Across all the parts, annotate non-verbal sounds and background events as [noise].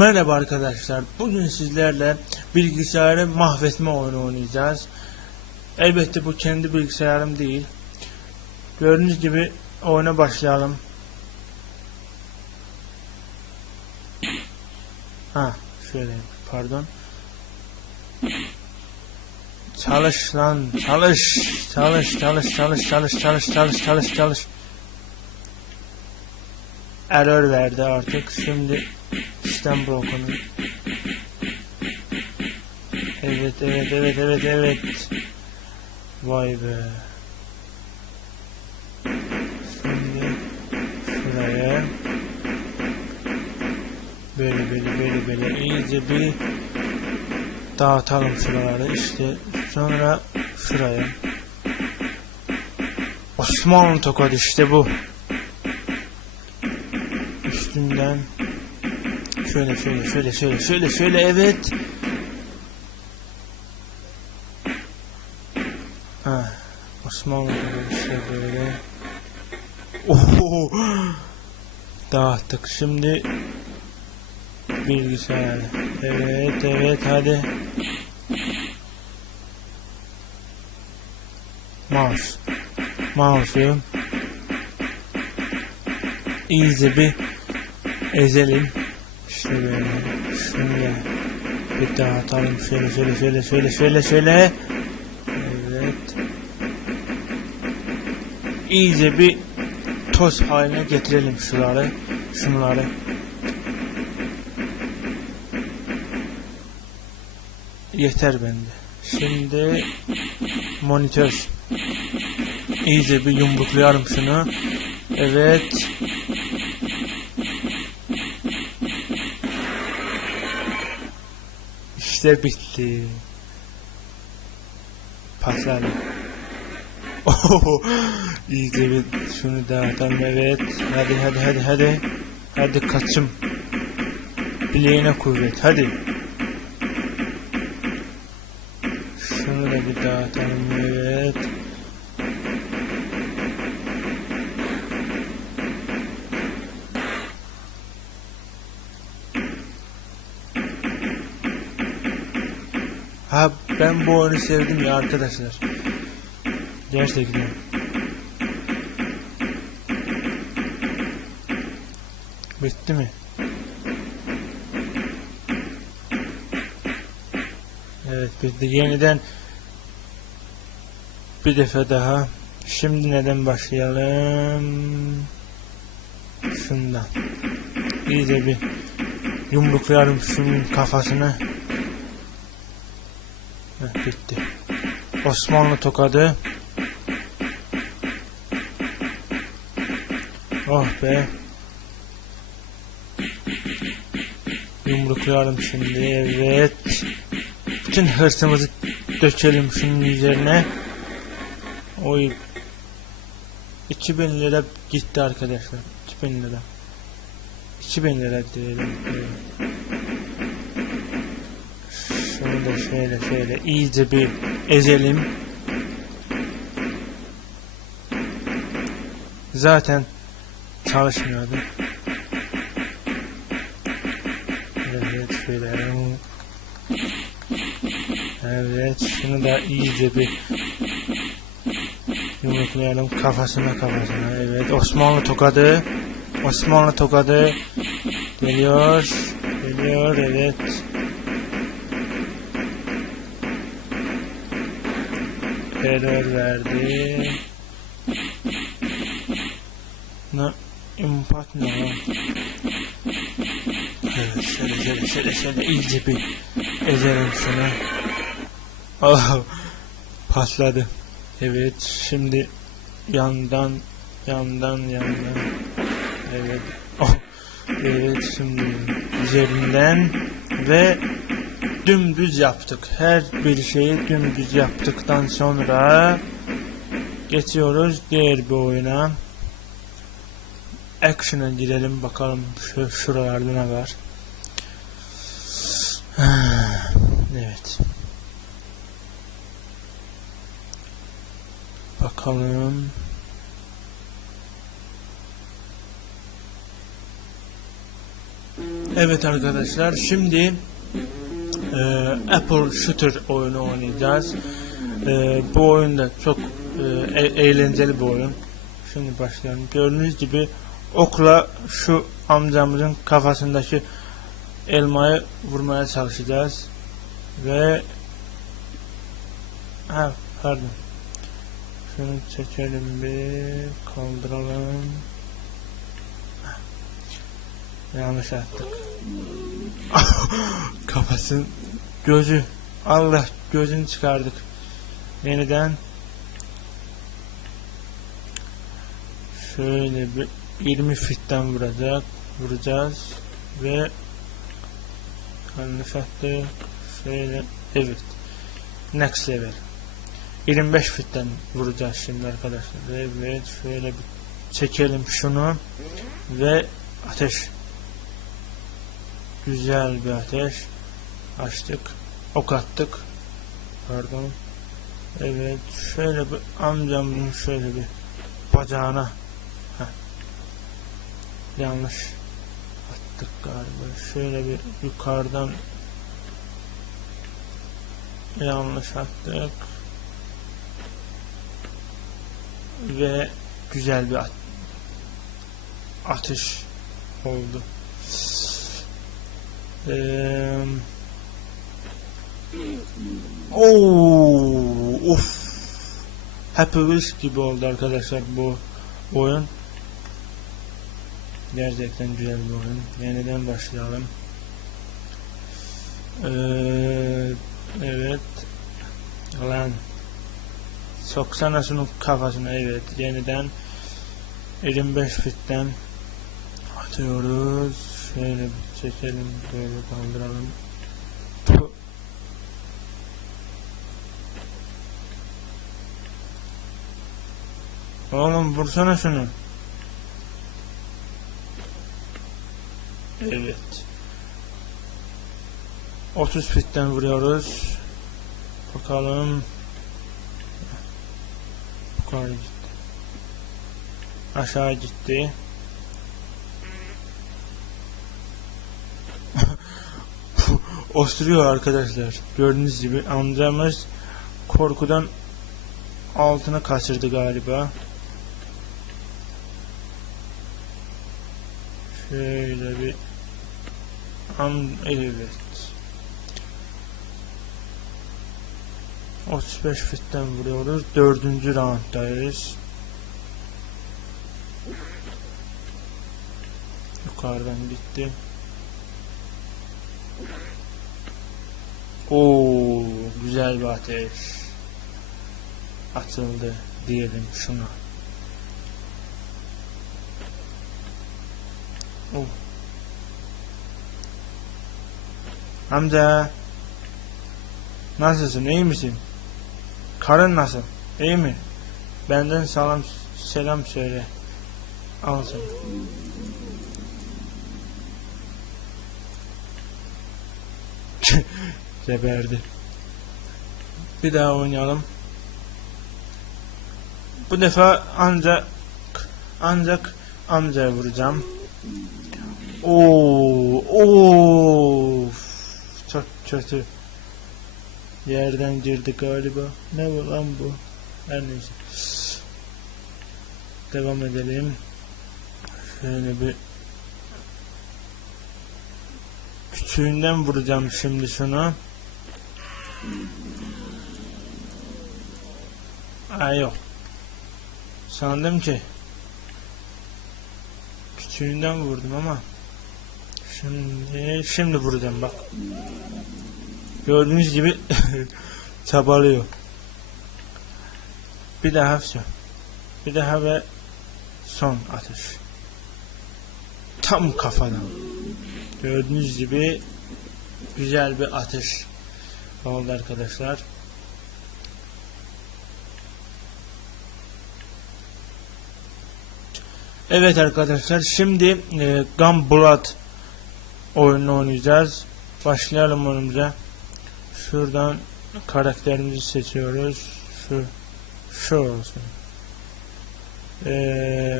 Merhaba arkadaşlar. Bugün sizlerle bilgisayarı mahvetme oyunu oynayacağız. Elbette bu kendi bilgisayarım değil. Gördüğünüz gibi oyuna başlayalım. Ha, şöyle pardon. Çalış lan, çalış, çalış, çalış, çalış, çalış, çalış, çalış, çalış, çalış. Error verdi artık. Şimdi sistem broken. Evet, evet, evet, evet, evet. Vay be. Şimdi şuraya böyle böyle böyle böyle iyice bir dağıtalım şuraları işte sonra şuraya Osmanlı tokadı işte bu üstünden şöyle şöyle şöyle şöyle şöyle şöyle evet. Ha Osmanlı tokadı işte böyle. Oho! Dağıttık şimdi bilgisayar. Evet evet hadi. Mouse. Mouse'u iyice bir ezelim Söyle, söyle. Bir daha atalım. Söyle, söyle, söyle, söyle, söyle, söyle. Evet. İyice bir toz haline getirelim şuraları, şunları. Yeter bende. Şimdi monitör. İyice bir yumruklayalım şunu. Evet. İşte bitti. Pasal. Oho, iyice bir şunu dağıtalım evet. Hadi hadi hadi hadi. Hadi kaçım. Bileğine kuvvet hadi. Şunu da bir dağıtalım evet. Ha ben bu oyunu sevdim ya arkadaşlar. Gerçekten. Bitti mi? Evet bitti. Yeniden bir defa daha. Şimdi neden başlayalım? Şundan. İyice bir yumruklayalım şunun kafasını. Bitti. Osmanlı tokadı. Oh be. Yumruklayalım şimdi. Evet. Bütün hırsımızı dökelim şunun üzerine. Oy. 2000 lira gitti arkadaşlar. 2000 lira. 2000 lira diyelim. Evet. Şunu da şöyle şöyle iyice bir ezelim. Zaten çalışmıyordu. Evet şöyle. Evet şunu da iyice bir yumruklayalım kafasına kafasına. Evet Osmanlı tokadı. Osmanlı tokadı. Geliyor. Geliyor evet. Terör verdi. Ne impat ne lan? Evet, şöyle şöyle şöyle şöyle iyice bir ezelim şunu. Oh, patladı. Evet şimdi yandan yandan yandan evet oh, evet şimdi üzerinden ve dümdüz yaptık. Her bir şeyi dümdüz yaptıktan sonra geçiyoruz diğer bir oyuna. Action'a girelim bakalım şu şuralarda ne var. [sighs] Evet. Bakalım. Evet arkadaşlar şimdi e, Apple Shooter oyunu oynayacağız. E, bu oyunda çok e, e- eğlenceli bir oyun. Şimdi başlayalım. Gördüğünüz gibi okla şu amcamızın kafasındaki elmayı vurmaya çalışacağız. Ve ha pardon. Şunu çekelim bir kaldıralım. Yanlış attık. [laughs] Kafasın gözü. Allah gözünü çıkardık. Yeniden şöyle bir 20 fitten vuracak. Vuracağız ve attık. Şöyle evet. Next level. 25 fitten vuracağız şimdi arkadaşlar. Evet şöyle bir çekelim şunu ve ateş güzel bir ateş açtık ok attık. Pardon. Evet şöyle bir amcamın şöyle bir bacağına. Heh. yanlış attık galiba. Şöyle bir yukarıdan yanlış attık. Ve güzel bir at atış oldu. Eee Oo, of. Happy gibi oldu arkadaşlar bu oyun. Gerçekten güzel bir oyun. Yeniden başlayalım. Eee, evet. Lan. Soksana şunun kafasına evet. Yeniden 25 fitten atıyoruz. Şöyle bir çekelim. Böyle kaldıralım. Oğlum vursana şunu. Evet. 30 fitten vuruyoruz. Bakalım. Yukarı gitti. Aşağı gitti. [laughs] Osturuyor arkadaşlar. Gördüğünüz gibi amcamız korkudan altına kaçırdı galiba. Şöyle bir am evet. 35 fitten vuruyoruz. Dördüncü rounddayız. Yukarıdan gitti. Oo, güzel bir ateş. Atıldı diyelim şuna. Oh. Amca. Nasılsın? iyi misin? Karın nasıl? İyi mi? Benden salam selam söyle. Al sana. [laughs] Geberdi. Bir daha oynayalım. Bu defa ancak ancak amcaya vuracağım. Oo, oo, çok kötü. Yerden girdi galiba. Ne bu lan bu? Her neyse. Devam edelim. Şöyle bir küçüğünden vuracağım şimdi şunu. Ay yok. Sandım ki küçüğünden vurdum ama şimdi şimdi vuracağım bak. Gördüğünüz gibi [laughs] çabalıyor. Bir daha hafif. Bir daha ve son atış. Tam kafadan. Gördüğünüz gibi güzel bir atış oldu arkadaşlar. Evet arkadaşlar şimdi e, Gunblood oyununu oynayacağız. Başlayalım oyunumuza. Şuradan karakterimizi seçiyoruz. Şu şu olsun. Ee,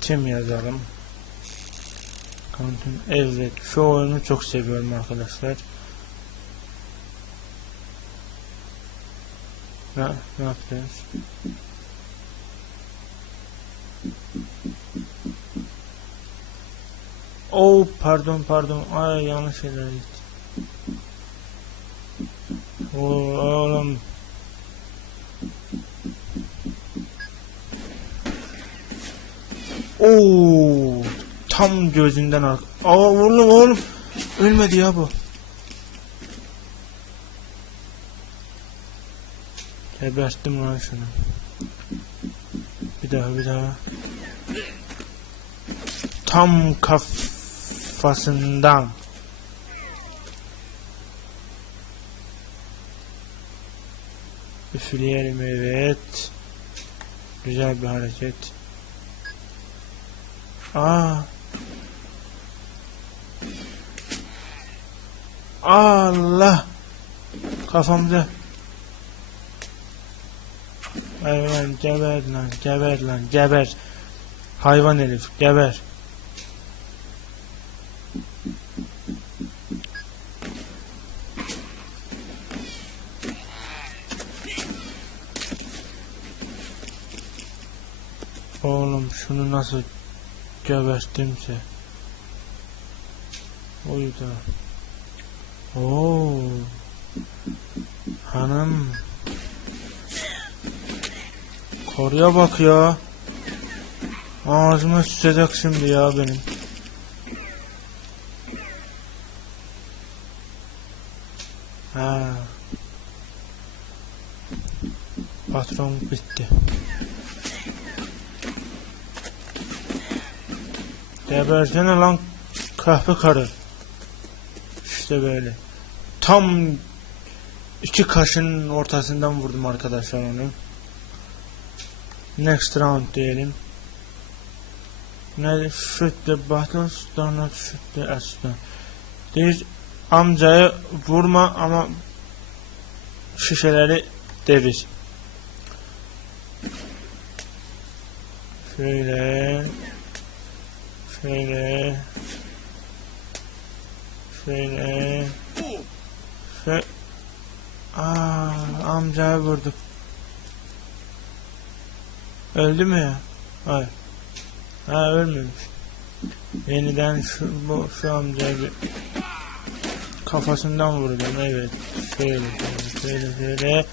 tim yazalım. Count'un evet şu oyunu çok seviyorum arkadaşlar. Ne, ne yapacağız? Oh pardon pardon ay yanlış yerlere gitti. Oo, oğlum Oo, tam gözünden ar. Aa oğlum oğlum. Ölmedi ya bu. Geberttim lan şunu. Bir daha bir daha. Tam kafasından. Üfleyelim evet. Güzel bir hareket. Aa. Allah. Kafamda. Hayvan geber lan geber lan geber. Hayvan herif geber. Oğlum şunu nasıl gebertimse. Oydu. Oo. Hanım. Koruya bak ya. Ağzıma sıçacak şimdi ya benim. Ha. Patron bitti. Gebersene lan kahpe karı. İşte böyle. Tam iki kaşın ortasından vurdum arkadaşlar onu. Next round diyelim. Ne do not shoot the aston. Deyir amcayı vurma ama şişeleri devir. Şöyle Şöyle. Şöyle. Şöyle. Aa, amcayı vurduk. Öldü mü ya? Hayır. Ha ölmemiş. Yeniden şu, bu, şu amcayı bir kafasından vuracağım. Evet. Şöyle şöyle şöyle şöyle.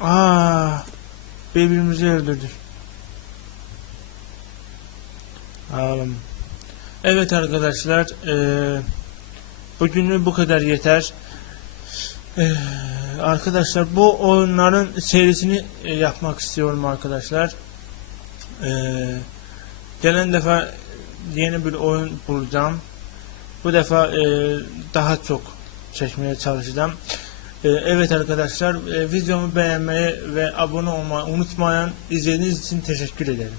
Aa, birbirimizi öldürdük. Ağlam. Evet arkadaşlar, eee bugünü bu kadar yeter. Eee, arkadaşlar bu oyunların serisini e, yapmak istiyorum arkadaşlar. Eee, gelen defa yeni bir oyun bulacağım. Bu defa eee, daha çok çekmeye çalışacağım. Eee, evet arkadaşlar, e, videomu beğenmeyi ve abone olmayı unutmayın. İzlediğiniz için teşekkür ederim.